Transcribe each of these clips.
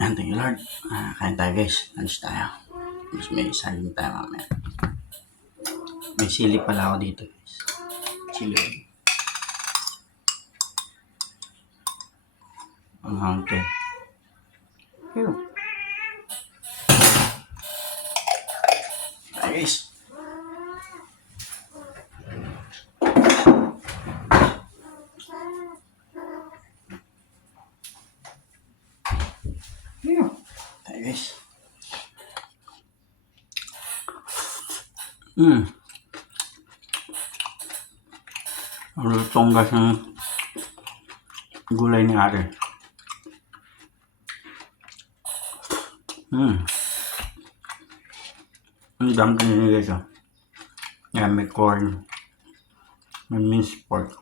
And thank you Lord. Kain tayo guys. Lunch tayo. Mas may saging tayo mamaya. May sili pala ako dito guys. Sili. Ang hangke. Here. Guys. Here. Tayo guys. Lutong guys ng gulay ni ate. Ang dami kanina guys oh. Yan, may corn. May minced pork.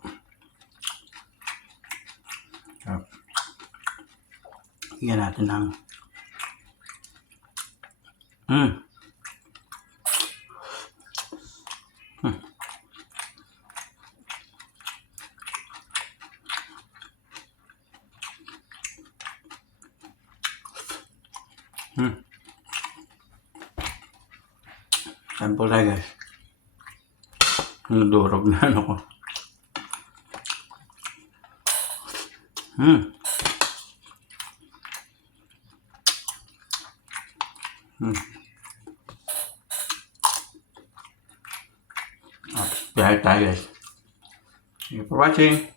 Higyan natin ng sample tayo guys. Nadurog na ano ko. Biyahe tayo guys. Thank you for watching.